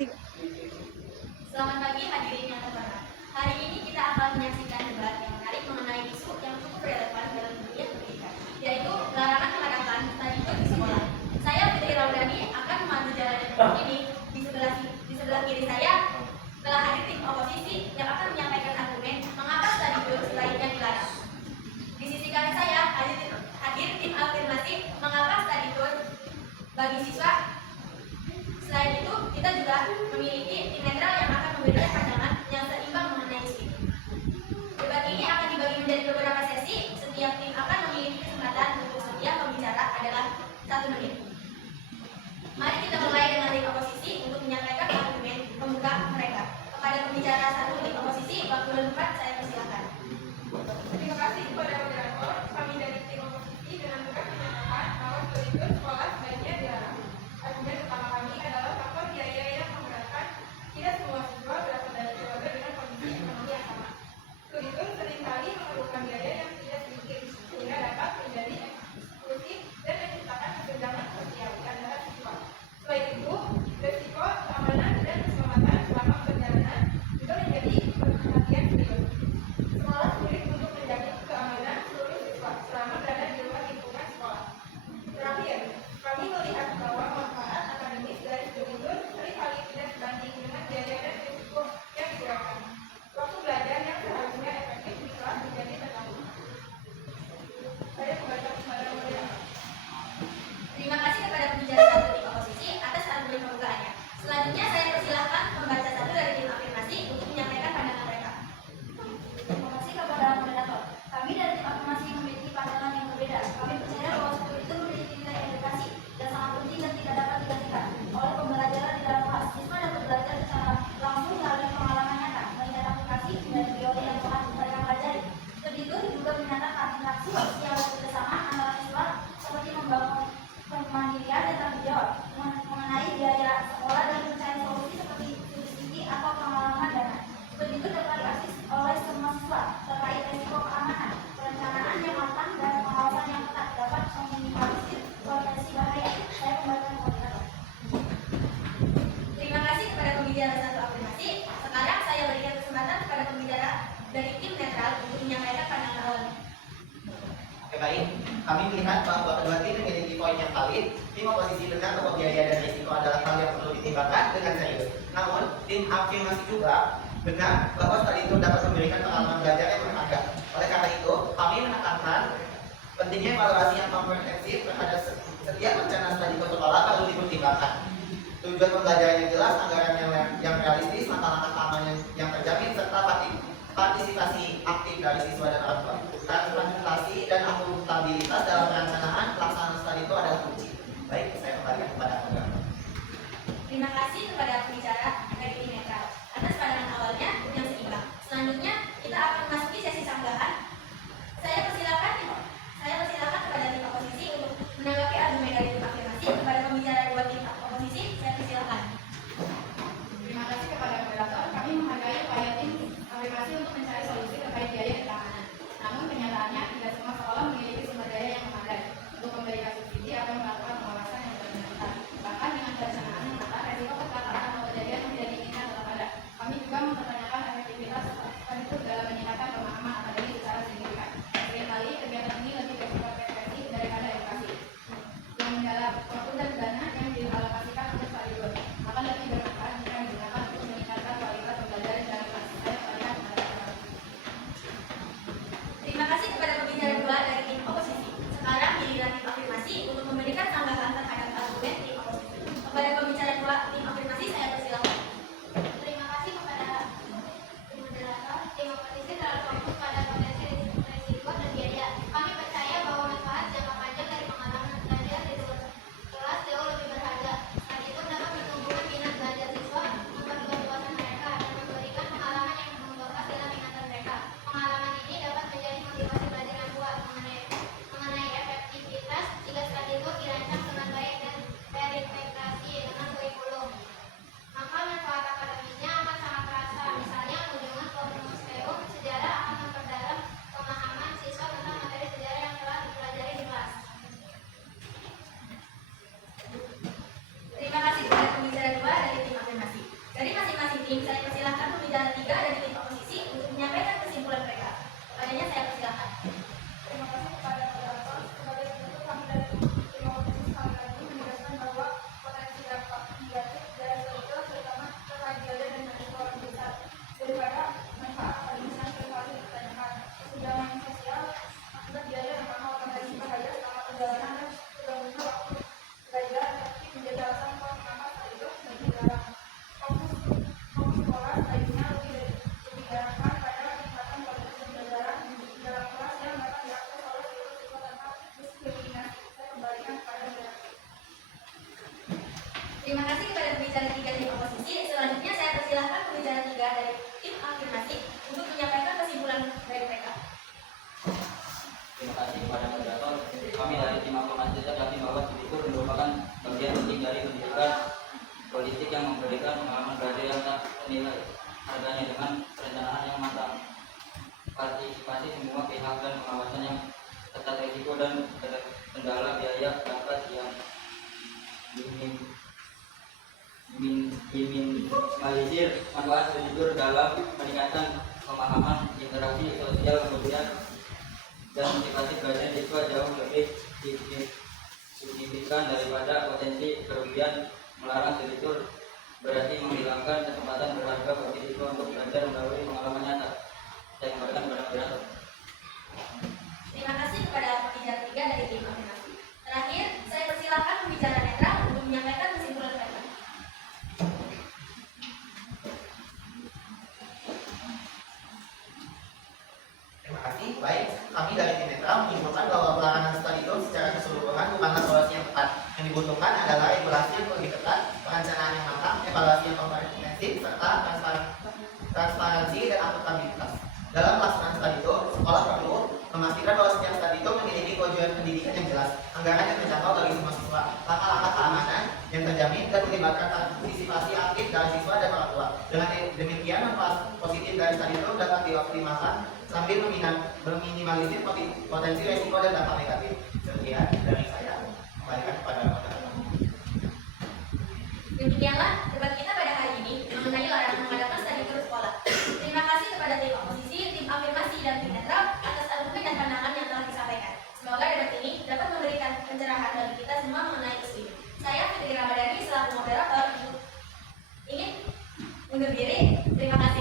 Selamat pagi hadirin yang terhormat. Hari ini kita akan menyaksikan debat yang menarik mengenai isu yang cukup relevan dalam dunia pendidikan, yaitu larangan mengadakan study tour di sekolah. Saya Fitri Raudhani akan memandu jalan debat ini. Di sebelah kiri saya telah hadir tim oposisi yang akan menyampaikan argumen mengapa study tour sebaiknya dilarang. Di sisi kanan saya hadir tim afirmasi mengapa study tour bagi siswa. Selain itu, kita juga memiliki tim netral yang akan memberikan pandangan yang seimbang mengenai isu ini. Debat ini akan dibagi menjadi beberapa sesi. Setiap tim akan memiliki kesempatan untuk setiap pembicara adalah 1 menit. Mari kita mulai dengan tim oposisi untuk menyampaikan argumen pembuka mereka. Kepada pembicara 1 tim oposisi, waktu berdebat saya persilakan. Terima kasih kepada moderator. Kami dari tim oposisi dengan tegas menyatakan bahwa studi tour sekolah sebaiknya dilarang. Argumen utama kami adalah faktor biaya yang memberatkan. Tidak semua siswa berasal dari keluarga dengan kondisi ekonomi yang sama. Studi tour seringkali memerlukan biaya yang tidak sedikit, sehingga dapat menjadi eksklusif dan menciptakan kesenjangan sosial di antara siswa. Selain itu, risiko keamanan dan keselamatan selama perjalanan juga menjadi perhatian serius. Sekolah sulit untuk menjaga keamanan seluruh siswa selama berada di luar lingkungan sekolah. Terakhir, kami melihat bahwa manfaat akademis dari studi tour seringkali tidak sebanding dengan biaya dan risiko yang dikeluarkan. Waktu belajar yang seharusnya efektif di kelas menjadi terganggu. Saya membaca kepada moderator. Terima kasih kepada pembicara 1 tim oposisi atas argumen pembukaannya. Selanjutnya saya persilahkan pembaca 1 dari tim afirmasi untuk menyampaikan pandangan mereka. Terima kasih kepada moderator. Kami dari tim afirmasi memiliki pandangan yang berbeda. Kami percaya bahwa studi itu memiliki nilai edukasi yang sangat penting dan tidak dapat digantikan oleh pembelajaran di dalam kelas. Siswa dapat belajar secara langsung melalui pengalaman nyata, melihat aplikasi dan teori yang telah mereka pelajari. Studi itu juga menyatakan interaksi sosial bersama antara siswa seperti membangun kemandirian dan tanggung jawab mengenai biaya sekolah dan mencari solusi seperti subsidi atau pengalaman dana. Studi itu dapat diakses oleh semua siswa terkait risiko keamanan, perencanaan yang matang dan pengawasan yang ketat dapat meminimalisir potensi bahaya. Saya membaca moderator. Terima kasih kepada pembicara 1 afirmasi. Sekarang saya berikan kesempatan kepada pembicara dari tim netral untuk menyampaikan pandangan awalnya. Oke, baik. Kami melihat bahwa kedua tim memiliki poin yang valid. Tim oposisi benar bahwa biaya dan risiko adalah hal yang perlu ditimbangkan dengan serius. Namun, tim afirmasi juga benar bahwa studi tour dapat memberikan pengalaman belajar yang berharga. Oleh karena itu, kami menekankan pentingnya evaluasi yang komprehensif terhadap setiap rencana studi tour sekolah perlu dipertimbangkan. Tujuan pembelajaran yang jelas, anggaran yang realistis, langkah-langkah keamanan yang terjamin, serta partisipasi aktif dari siswa dan orang tua. Transparansi dan akuntabilitas dalam perencanaan pelaksanaan studi tour adalah kunci. Baik, saya kembalikan kepada moderator. Terima kasih kepada pembicara dari tim netral atas pandangan awalnya yang seimbang. Selanjutnya kita akan memasuki sesi sanggahan. Saya persilakan kepada tim oposisi untuk menanggapi argumen dari tim afirmasi. Kepada pembicara 2 tim oposisi, saya persilakan. Terima kasih kepada moderator. Kami menghargai upaya tim afirmasi untuk mencari solusi terkait biaya dan keamanan. Namun kenyataannya tidak semua sekolah memiliki sumber daya yang memadai untuk memberikan subsidi atau melakukan pengawasan yang berkelanjutan. Bahkan dengan perencanaan yang matang, resiko kecelakaan menilai harganya dengan perencanaan yang matang, partisipasi semua pihak dan pengawasan yang ketat, risiko dan kendala biaya dapat yang diminimalisir, manfaat jujur dalam meningkatkan pemahaman interaksi sosial kemudian dan motivasi belajar siswa jauh lebih signifikan daripada potensi kerugian. Melarang studi berarti menghilangkan kesempatan berharga bagi siswa untuk belajar melalui pengalaman nyata. Saya kembalikan kepada moderator. Terima kasih kepada pembicara ketiga dari tim afirmasi. Terakhir, saya persilakan pembicara netral untuk menyampaikan kesimpulan mereka. Terima kasih. Baik, kami dari tim netral menyimpulkan bahwa pelarangan studi tour secara keseluruhan bukanlah solusi yang tepat. Yang dibutuhkan adalah evaluasi yang lebih ketat, perencanaan yang matang, evaluasi yang komprehensif, serta transparansi dan akuntabilitas. Dalam pelaksanaan studi tour, sekolah perlu memastikan bahwa setiap studi tour memiliki tujuan pendidikan yang jelas, anggaran yang terjangkau bagi semua siswa, langkah-langkah keamanan yang terjamin, dan melibatkan partisipasi aktif dari siswa dan orang tua. Dengan demikian, manfaat positif dari studi tour dapat dioptimalkan sambil meminimalisir potensi resiko dan dampak negatif. Sekian dari saya. Kembalikan kepada moderator. Demikianlah debat kita pada hari ini mengenai larangan mengadakan studi tour sekolah. Terima kasih kepada tim oposisi, tim afirmasi, dan tim netral atas argumen dan pandangan yang telah disampaikan. Semoga debat ini dapat memberikan pencerahan bagi kita semua mengenai isu ini. Saya Fitri Ramadhani selaku moderator ingin undur diri. Terima kasih.